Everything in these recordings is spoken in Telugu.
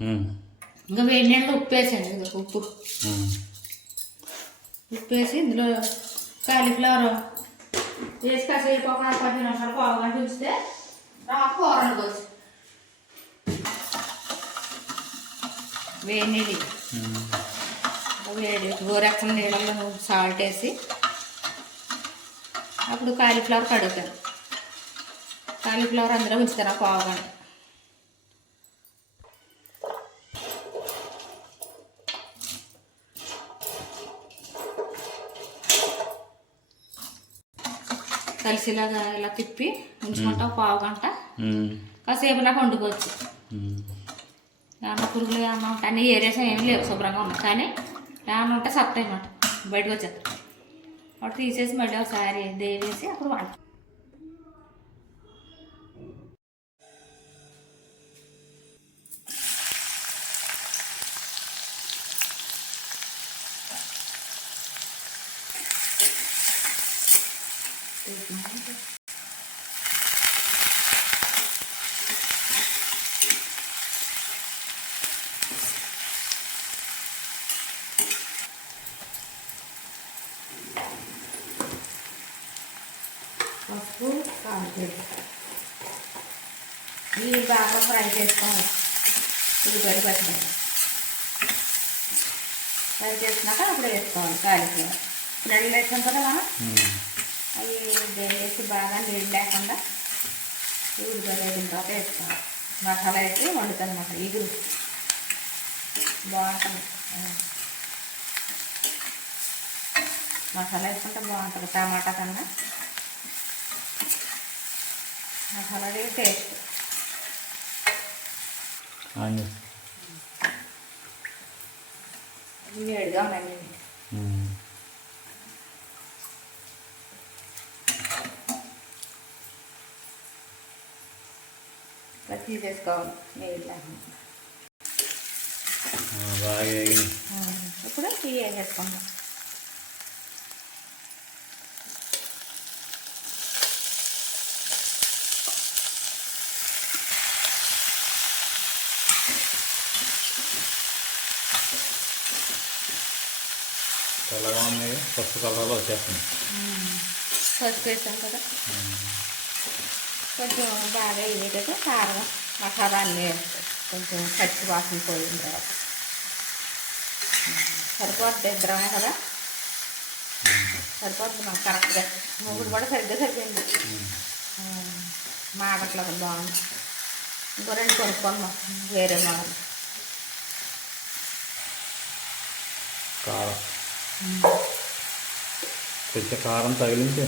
ఇంకా వేడి నీళ్ళు ఉప్పు వేసాను ఉప్పు. ఉప్పు వేసి ఇందులో కాలీఫ్లవర్ వేసి కాసేపు ఒక పది నిమిషాలు పావు గంట ఉంచితే రాకు కూర వండుకోవచ్చు వేడి నీళ్ళు. వేడి గోరెక్కల నీళ్ళలో సాల్ట్ వేసి అప్పుడు కాలీఫ్లవర్ కడుగుతాను. కాలీఫ్లవర్ అందులో ఉంచుతాను పావు గంట కలిసిలాగా ఇలా తిప్పి ఉంచుకుంటా పావు గంట కాసేపు నాకు వండుకోవచ్చు. ఏమన్నా పురుగులు ఏమన్నా ఉంటే అన్నీ ఏరేసా ఏమి లేవు శుభ్రంగా ఉన్నాయి. కానీ ఏమన్నా ఉంటే సత్తాయి అన్నమాట. బయటకు వచ్చేది అప్పుడు తీసేసి మళ్ళీ ఒకసారి దేవేసి అప్పుడు వంట పసుపు కాల్చేది ఇవి బాగా ఫ్రై చేసుకోవాలి. ఉల్లిపాయలు పచ్చిమిరపకాయలు ఫ్రై చేసినాక అప్పుడు వేసుకోవాలి. కాలిఫ్లవర్ నీళ్ళు వేసాం కదా మనం వేసి బాగా నీళ్ళు లేకుండా వేసిన తర్వాత వేసుకోవాలి మసాలా వేసి వండుతాను అన్నమాట ఇగురు. బాగుంటుంది. మసాలా వేసుకుంటే బాగుంటుంది టమాటా కన్నా. మసాలా టేస్ట్. వేడిగా ఉన్నాయి తీసేసుకోవాలి నీళ్ళు. ఇప్పుడు టీ వేసేసుకుందాం. తెల్లగా ఉన్నాయి పసుపు కలర్లో వచ్చేస్తున్నాయి. పసుపు వేసాం కదా. కొంచెం బాగా కదా కారం మసాలా అన్నీ వేస్తాయి కొంచెం పచ్చి వాసన పోయిన తర్వాత. సరిపోద్ది ఇద్దరమే కదా? సరిపోద్ది మాకు కరెక్ట్గా. మూగుడు కూడా సరిగ్గా సరిపోయింది. మాడట్లేదు బాగుంది. ఇంకో రెండు కొనుక్కోండి వేరే మోడల్ కారం. కొంచెం కారం తగిలించి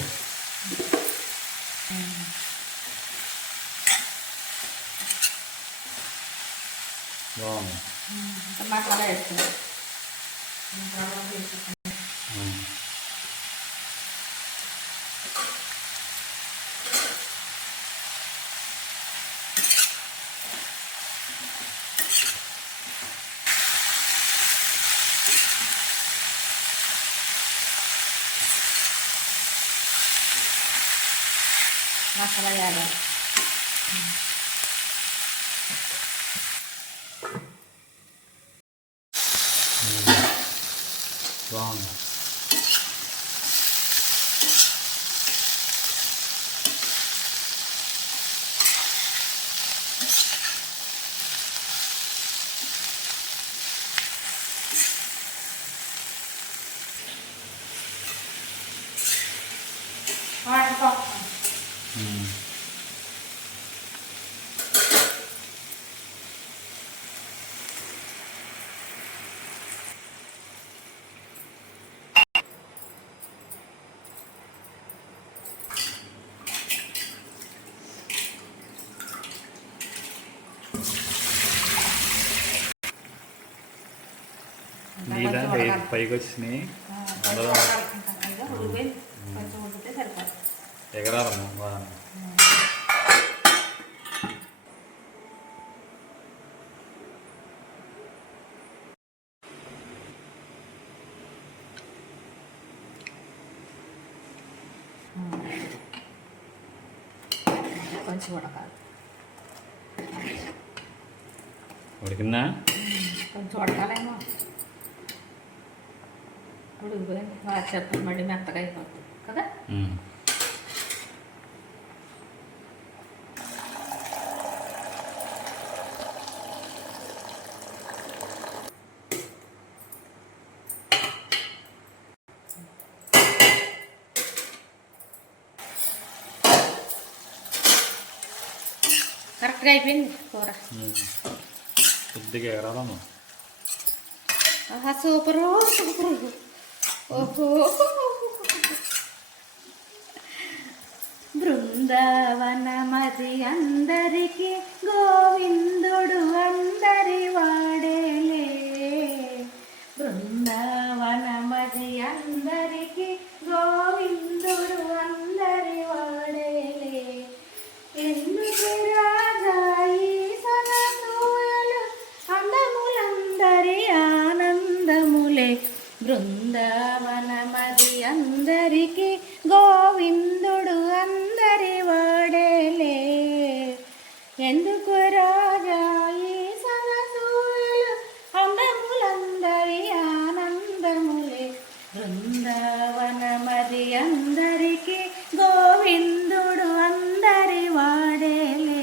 బాగుంది ఇంకా మసాలా వేసుకుందాం ఉమ్. మసాలా వేయాలి 装了我 పైకి వచ్చినాయి ఎగరాలమ్మ బాగా కొంచెం ఉడకాలి ఉడికిందా? కొంచెం ఉడకాలేమో. బాగా చెప్పండి మళ్ళీ మెత్తగా అయిపోతుంది. కదా. కరెక్ట్గా అయిపోయింది కూర. కొద్దిగా ఎగరాలమ్మా సూపరు సూపరు. ఓహో బృందావనమది అందరికి గోవిందుడు అందరి వాడేలే. బృందావనమది అందరికి గోవిందుడు అందరి వాడేలే. ఎందుకు రాజాయి సనసూయలు అందములందరి ఆనందములే? బృందావనమది అందరికి గోవిందుడు అందరి వాడేలే ఎందుకు రాజాయి సనసూయలు అందములందరి ఆనందములే బృందావనమది అందరికి గోవిందుడు అందరి వాడేలే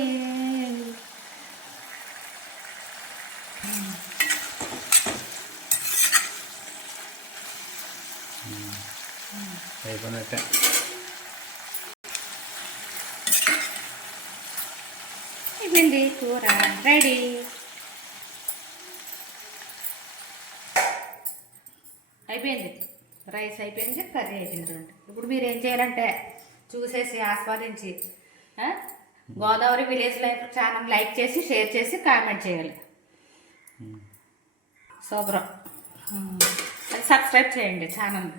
అయిపోయినట్టే. అయిపోయింది కూర రెడీ. అయిపోయింది. రైస్ అయిపోయింది కర్రీ అయిపోయింది ఇప్పుడు మీరు ఏం చేయాలంటే చూసేసి ఆస్వాదించి? Godavari village life channel like చేసి షేర్ చేసి కామెంట్ చేయాలి. అది సబ్స్క్రైబ్ చేయండి ఛానల్